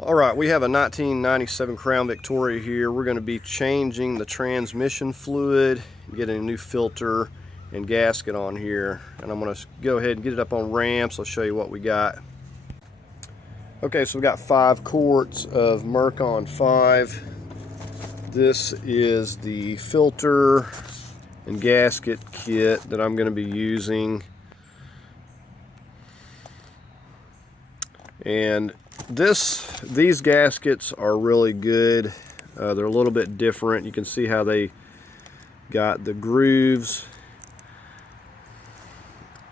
All right, we have a 1997 Crown Victoria here. We're going to be changing the transmission fluid, getting a new filter and gasket on here. And I'm going to go ahead and get it up on ramps. I'll show you what we got. Okay, so we got 5 quarts of Mercon 5. This is the filter and gasket kit that I'm going to be using. And these gaskets are really good. They're a little bit different. You can see how they got the grooves,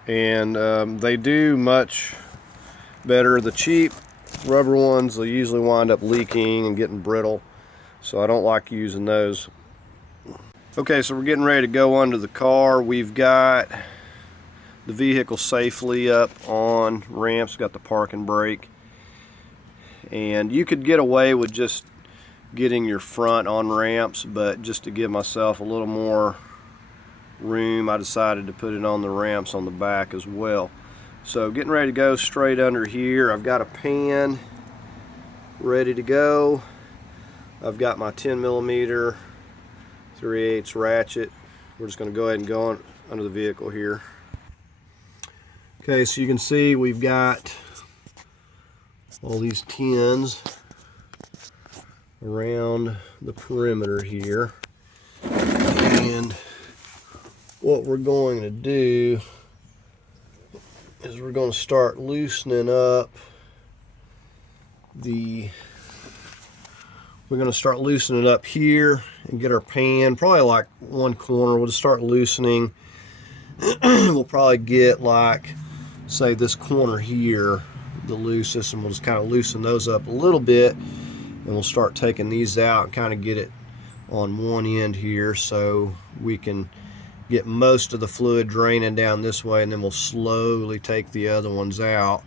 and they do much better. The cheap rubber ones, they usually wind up leaking and getting brittle, so I don't like using those. Okay, so we're getting ready to go under the car. We've got the vehicle safely up on ramps, got the parking brake. And you could get away with just getting your front on ramps, but just to give myself a little more room, I decided to put it on the ramps on the back as well. So getting ready to go straight under here. I've got a pan ready to go. I've got my 10mm 3/8 ratchet. We're just going to go ahead and go under the vehicle here. Okay, so you can see we've got all these tins around the perimeter here, and what we're going to do is we're going to start loosening up here and get our pan probably like one corner. We'll just start loosening. We'll probably get, like, say this corner here the loosest, and we'll just kind of loosen those up a little bit, and we'll start taking these out and kind of get it on one end here so we can get most of the fluid draining down this way, and then we'll slowly take the other ones out.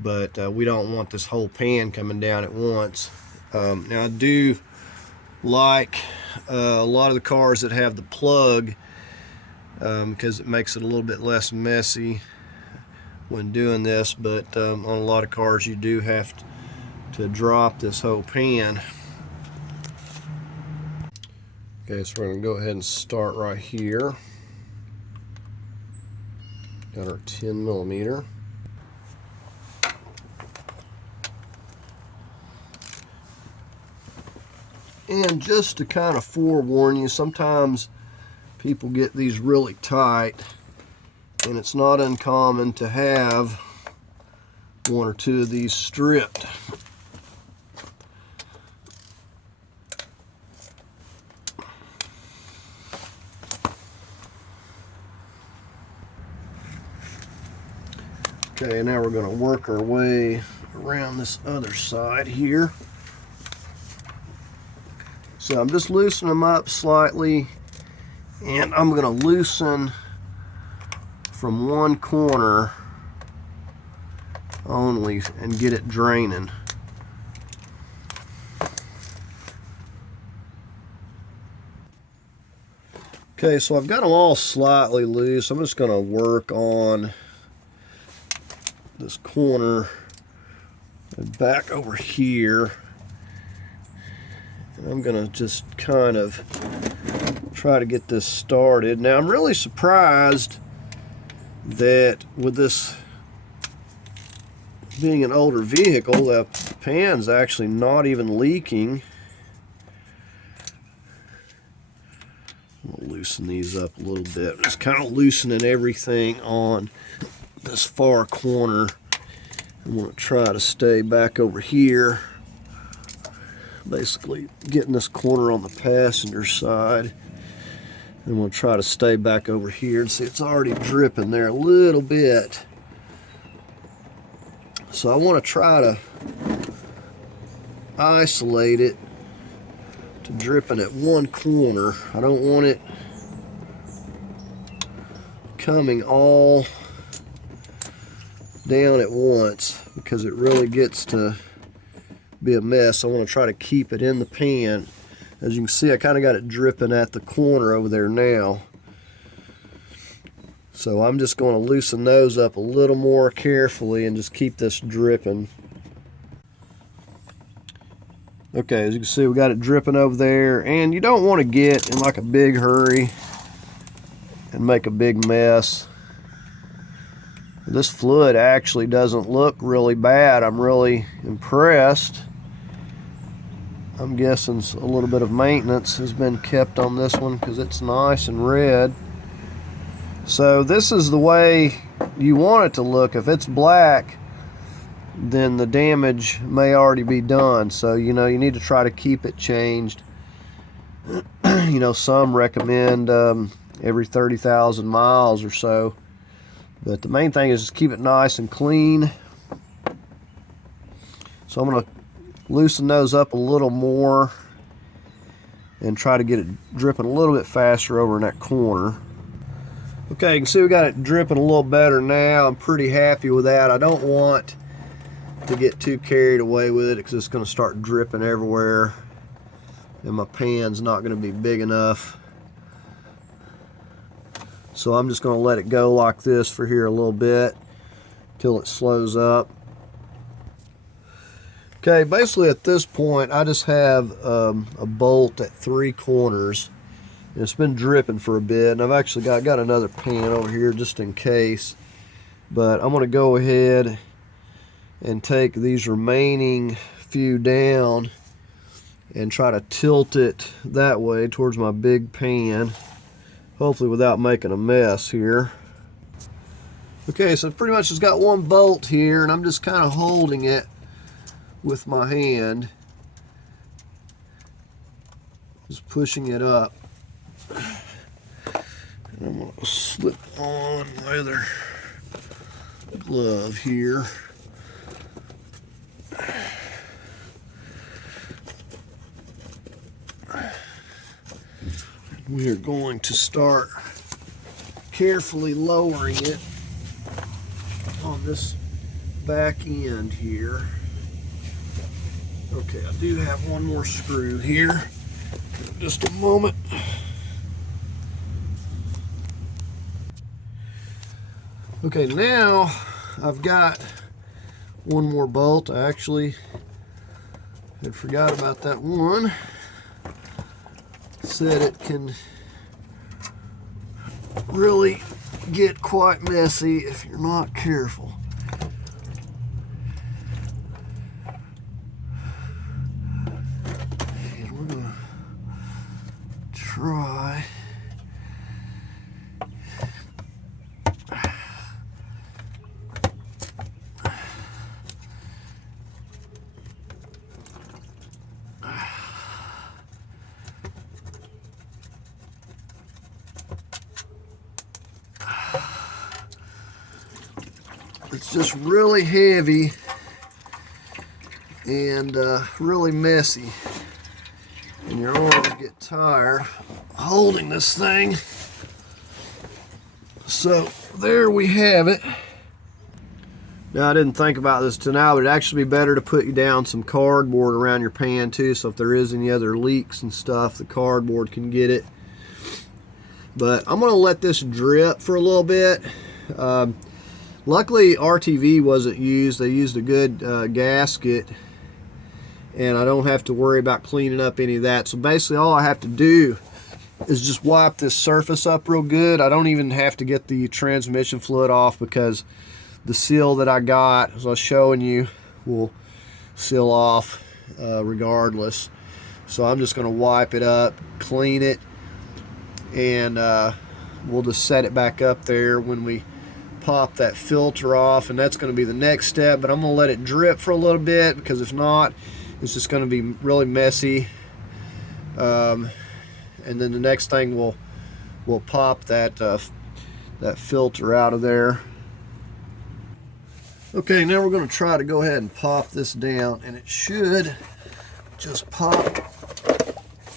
But we don't want this whole pan coming down at once. Now I do like a lot of the cars that have the plug, because it makes it a little bit less messy when doing this, but on a lot of cars you do have to drop this whole pan. Okay, so we're going to go ahead and start right here. Got our 10mm. And just to kind of forewarn you, sometimes people get these really tight, and it's not uncommon to have one or two of these stripped. Okay, now we're going to work our way around this other side here. So I'm just loosening them up slightly, and I'm going to loosen from one corner only and get it draining. Okay, so I've got them all slightly loose. I'm just going to work on this corner and back over here. And I'm going to just kind of try to get this started. Now I'm really surprised that with this being an older vehicle, the pan's actually not even leaking. I'm going to loosen these up a little bit. Just kind of loosening everything on this far corner. I'm going to try to stay back over here, basically getting this corner on the passenger side. And we'll try to stay back over here, and see it's already dripping there a little bit. So I want to try to isolate it to dripping at one corner. I don't want it coming all down at once, because it really gets to be a mess. I want to try to keep it in the pan. As you can see, I kind of got it dripping at the corner over there now. So I'm just going to loosen those up a little more carefully and just keep this dripping. Okay, as you can see, we got it dripping over there, and you don't want to get in like a big hurry and make a big mess. This fluid actually doesn't look really bad. I'm really impressed. I'm guessing a little bit of maintenance has been kept on this one because it's nice and red. So this is the way you want it to look. If it's black, then the damage may already be done. So, you know, you need to try to keep it changed. You know, some recommend every 30,000 miles or so. But the main thing is just keep it nice and clean. So I'm going to loosen those up a little more and try to get it dripping a little bit faster over in that corner. Okay, you can see we got it dripping a little better now. I'm pretty happy with that. I don't want to get too carried away with it because it's going to start dripping everywhere and my pan's not going to be big enough. So I'm just going to let it go like this for here a little bit till it slows up. Okay, basically at this point I just have a bolt at 3 corners. And it's been dripping for a bit, and I've actually got another pan over here just in case. But I'm going to go ahead and take these remaining few down and try to tilt it that way towards my big pan, hopefully without making a mess here. Okay, so pretty much it's got one bolt here, and I'm just kind of holding it with my hand, just pushing it up. And I'm going to slip on my other glove here. We are going to start carefully lowering it on this back end here. Okay, I do have one more screw here. Just a moment. Okay, now I've got one more bolt. I actually had forgot about that one. Said it can really get quite messy if you're not careful. And we're gonna try. It's just really heavy and really messy, and your arms get tired holding this thing. So there we have it. Now, I didn't think about this till now, but it'd actually be better to put you down some cardboard around your pan too, so if there is any other leaks and stuff, the cardboard can get it. But I'm going to let this drip for a little bit. Luckily, RTV wasn't used. They used a good gasket, and I don't have to worry about cleaning up any of that. So basically, all I have to do is just wipe this surface up real good. I don't even have to get the transmission fluid off because the seal that I got, as I was showing you, will seal off regardless. So I'm just going to wipe it up, clean it, and we'll just set it back up there when we pop that filter off, and that's going to be the next step. But I'm going to let it drip for a little bit, because if not, it's just going to be really messy. And then the next thing, we'll pop that that filter out of there. Okay, now we're going to try to go ahead and pop this down, and it should just pop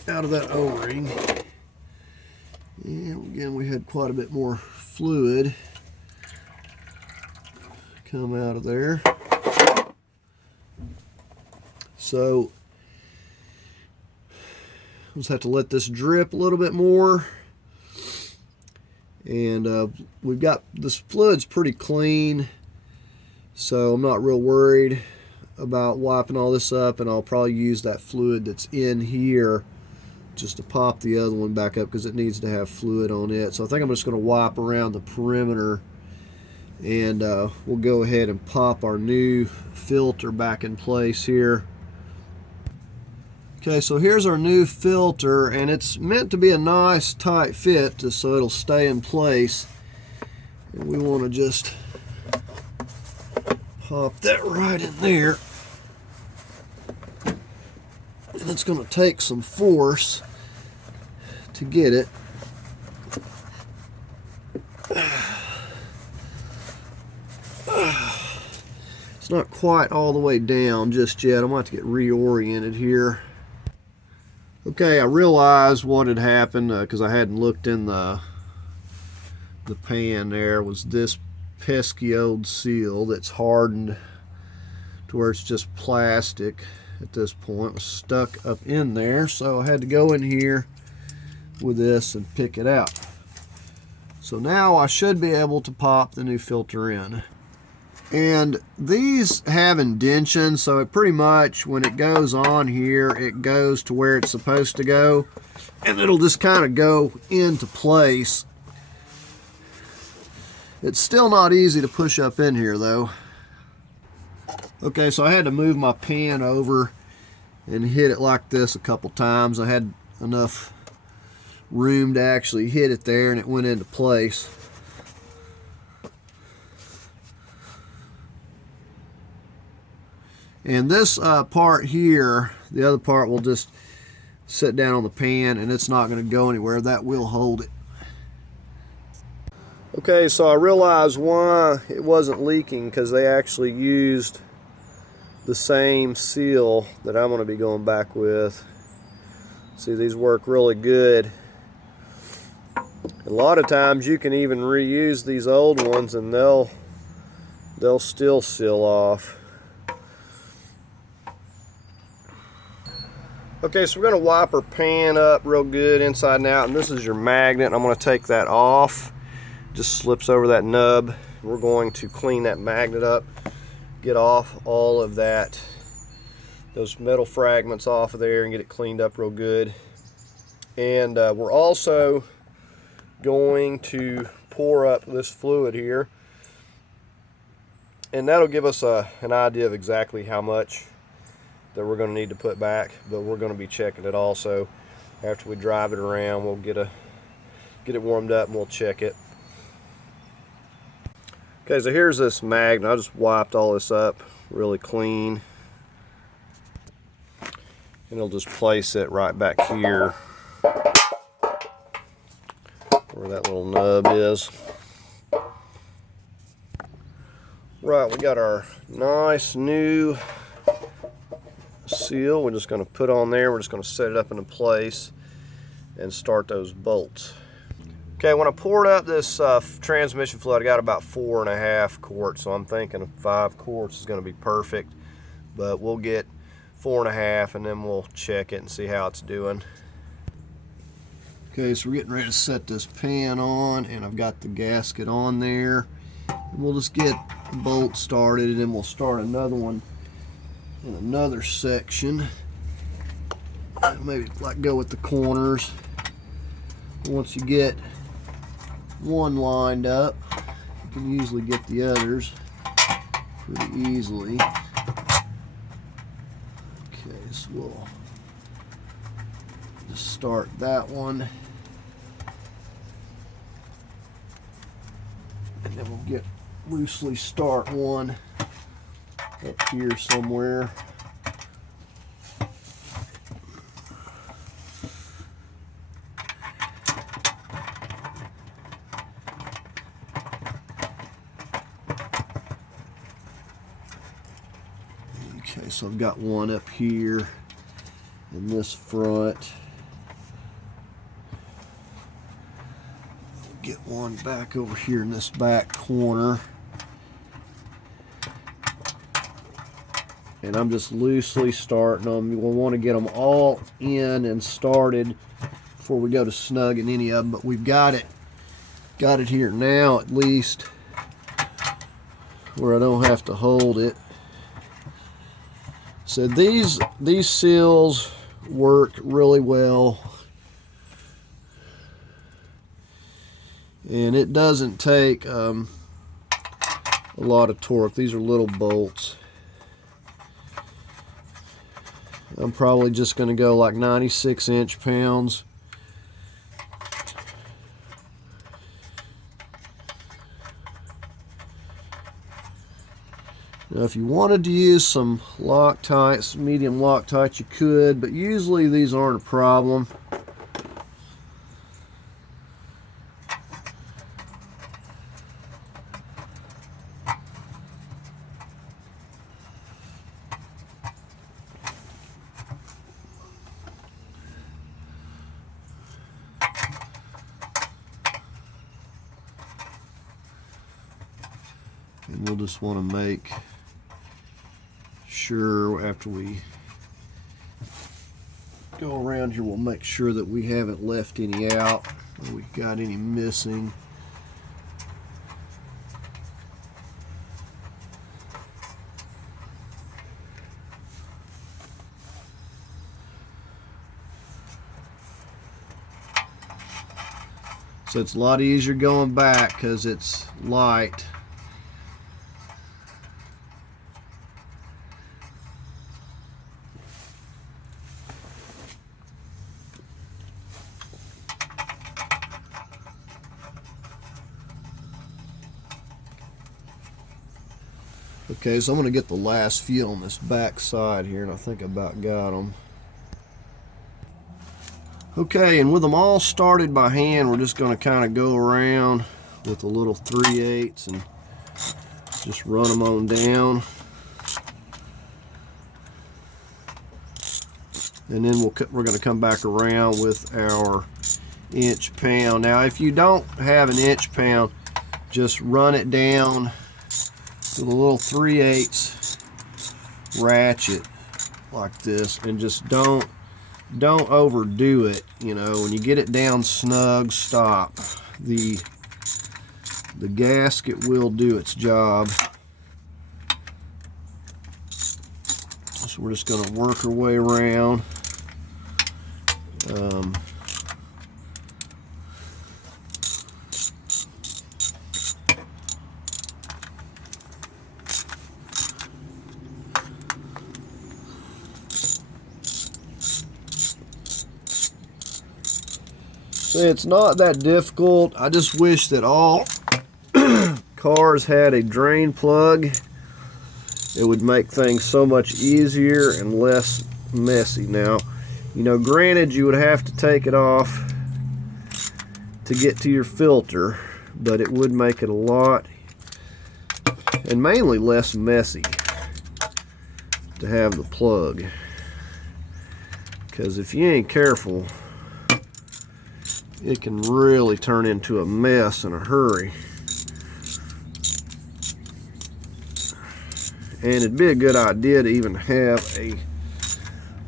out of that O-ring. And again, we had quite a bit more fluid come out of there. So we'll just have to let this drip a little bit more. And we've got this fluid's pretty clean, so I'm not real worried. about wiping all this up, and I'll probably use that fluid that's in here just to pop the other one back up because it needs to have fluid on it. So I think I'm just going to wipe around the perimeter, and we'll go ahead and pop our new filter back in place here. Okay, so here's our new filter, and it's meant to be a nice tight fit just so it'll stay in place. And we want to just pop that right in there. And it's going to take some force to get it. It's not quite all the way down just yet. I'm going to have to get reoriented here. Okay, I realized what had happened because I hadn't looked in the pan. There was this pesky old seal that's hardened to where it's just plastic at this point. It was stuck up in there, so I had to go in here with this and pick it out. So now I should be able to pop the new filter in. And these have indentions, so it pretty much, when it goes on here, it goes to where it's supposed to go, and it'll just kind of go into place. It's still not easy to push up in here though. Okay, so I had to move my pan over and hit it like this a couple times. I had enough room to actually hit it there, and it went into place. And this part here, the other part will just sit down on the pan, and it's not going to go anywhere. That will hold it. Okay, so I realized why it wasn't leaking, because they actually used the same seal that I'm going to be going back with. See, these work really good. A lot of times you can even reuse these old ones, and they'll still seal off. Okay, so we're going to wipe our pan up real good inside and out, and this is your magnet. I'm going to take that off. Just slips over that nub. We're going to clean that magnet up, get off all of that, those metal fragments off of there, and get it cleaned up real good. And we're also going to pour up this fluid here, and that'll give us an idea of exactly how much that we're going to need to put back, but we're going to be checking it also. After we drive it around, we'll get it warmed up and we'll check it. Okay, so here's this magnet. I just wiped all this up really clean, and I'll just place it right back here where that little nub is. Right, we got our nice new seal. We're just going to put on there. We're just going to set it up into place and start those bolts. Okay, when I poured up this transmission fluid, I got about 4.5 quarts, so I'm thinking 5 quarts is going to be perfect, but we'll get 4.5 and then we'll check it and see how it's doing. Okay, so we're getting ready to set this pan on, and I've got the gasket on there. And we'll just get the bolt started, and then we'll start another one in another section. Maybe like go with the corners. Once you get one lined up, you can usually get the others pretty easily. Okay, so we'll just start that one, and then we'll get loosely start one up here somewhere. Okay, so I've got one up here in this front. Get one back over here in this back corner. And I'm just loosely starting them. We'll want to get them all in and started before we go to snugging any of them, but we've got it here now, at least, where I don't have to hold it. So these seals work really well, and it doesn't take a lot of torque. These are little bolts. I'm probably just going to go like 96 inch-pounds. Now, if you wanted to use some Loctites, medium Loctite, you could, but usually these aren't a problem. And we'll just want to make sure after we go around here, we'll make sure that we haven't left any out or we got any missing. So it's a lot easier going back because it's light. Okay, so I'm going to get the last few on this back side here, and I think I about got them. Okay, and with them all started by hand, we're just going to kind of go around with a little 3/8 and just run them on down. And then we're going to come back around with our inch-pound. Now, if you don't have an inch-pound, just run it down with a little 3/8 ratchet like this, and just don't overdo it. You know, when you get it down snug, stop. The gasket will do its job. So we're just going to work our way around. It's not that difficult. I just wish that all cars had a drain plug. It would make things so much easier and less messy. Now, you know, granted, you would have to take it off to get to your filter, but it would make it a lot, and mainly less messy, to have the plug. Because if you ain't careful, it can really turn into a mess in a hurry. And it'd be a good idea to even have a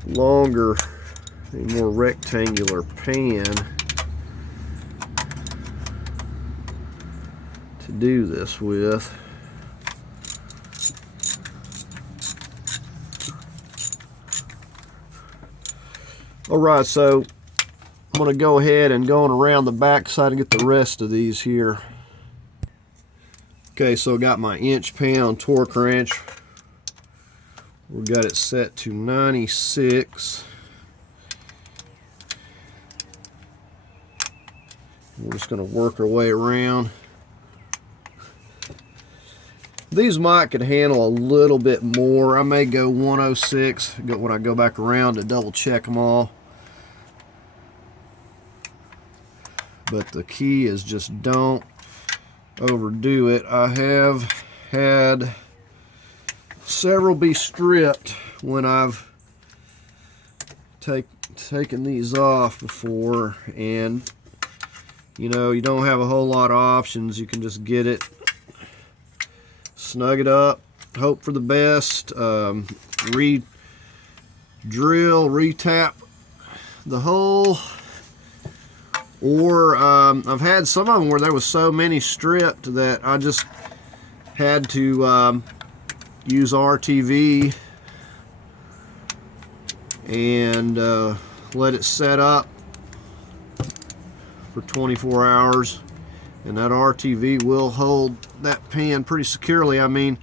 longer, a more rectangular pan to do this with. Alright, so I'm going to go ahead and go on around the back side and get the rest of these here. Okay, so I got my inch-pound torque wrench. We've got it set to 96. We're just going to work our way around. These might could handle a little bit more. I may go 106 when I go back around to double check them all. But the key is just don't overdo it. I have had several be stripped when I've taken these off before, and you know, you don't have a whole lot of options. You can just get it, snug it up, hope for the best, re-drill, re-tap the hole. Or I've had some of them where there was so many stripped that I just had to use RTV and let it set up for 24 hours, and that RTV will hold that pan pretty securely. I mean,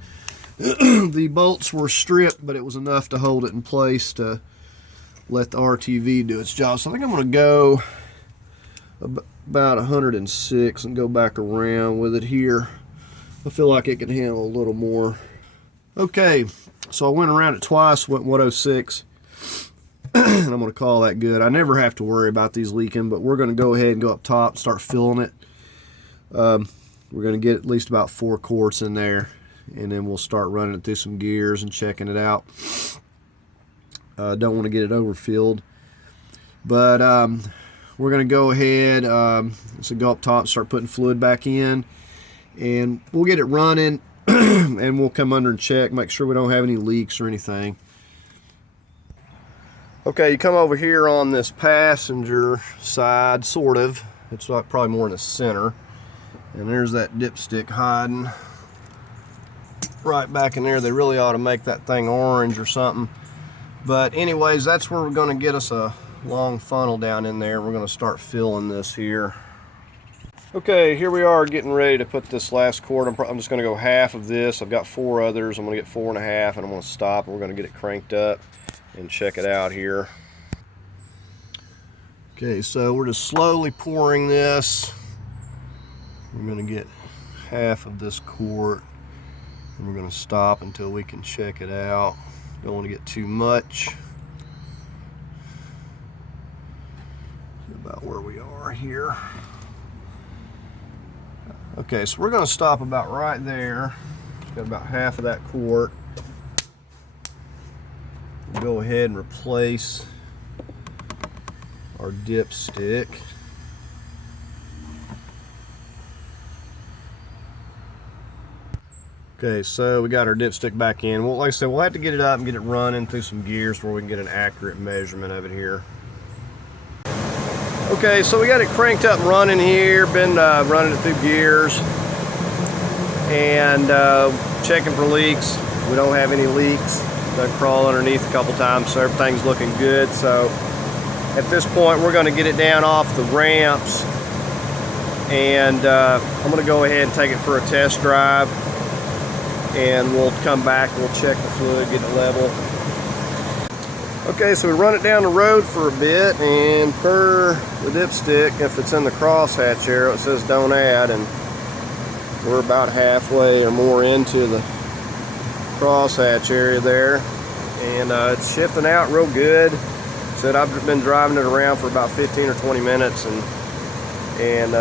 the bolts were stripped, but it was enough to hold it in place to let the RTV do its job. So I think I'm going to go about 106 and go back around with it here. I feel like it can handle a little more. Okay, so I went around it twice, went 106, and I'm going to call that good. I never have to worry about these leaking, but we're going to go ahead and go up top, start filling it. We're going to get at least about 4 quarts in there, and then we'll start running it through some gears and checking it out. Don't want to get it overfilled, but we're going to go ahead, so go up top, start putting fluid back in, and we'll get it running, and we'll come under and check, make sure we don't have any leaks or anything. Okay, you come over here on this passenger side, sort of. It's like probably more in the center, and there's that dipstick hiding right back in there. They really ought to make that thing orange or something. But anyways, that's where we're going to get us a long funnel down in there. We're going to start filling this here. Okay, here we are getting ready to put this last quart. I'm just going to go half of this. I've got 4 others. I'm going to get 4 1/2, and I'm going to stop, and we're going to get it cranked up and check it out here. Okay, so we're just slowly pouring this. We're going to get half of this quart, and we're going to stop until we can check it out. Don't want to get too much. About where we are here. Okay, so we're going to stop about right there. Got about half of that quart. We'll go ahead and replace our dipstick. Okay, so we got our dipstick back in. Well, like I said, we'll have to get it up and get it running through some gears where we can get an accurate measurement of it here. Okay, so we got it cranked up and running here, been running it through gears and checking for leaks. We don't have any leaks. Done crawl underneath a couple times, so everything's looking good. So at this point, we're going to get it down off the ramps, and I'm going to go ahead and take it for a test drive, and we'll come back and we'll check the fluid, get it level. Okay, so we run it down the road for a bit, and per the dipstick, if it's in the crosshatch arrow, it says don't add, and we're about halfway or more into the crosshatch area there, and it's shifting out real good. Said I've been driving it around for about 15 or 20 minutes, and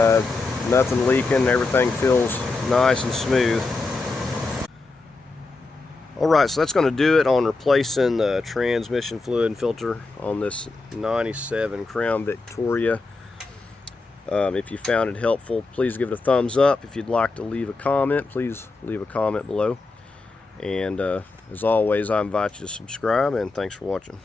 nothing leaking. Everything feels nice and smooth. Alright, so that's going to do it on replacing the transmission fluid and filter on this 97 Crown Victoria. If you found it helpful, please give it a thumbs up. If you'd like to leave a comment, please leave a comment below. And as always, I invite you to subscribe, and thanks for watching.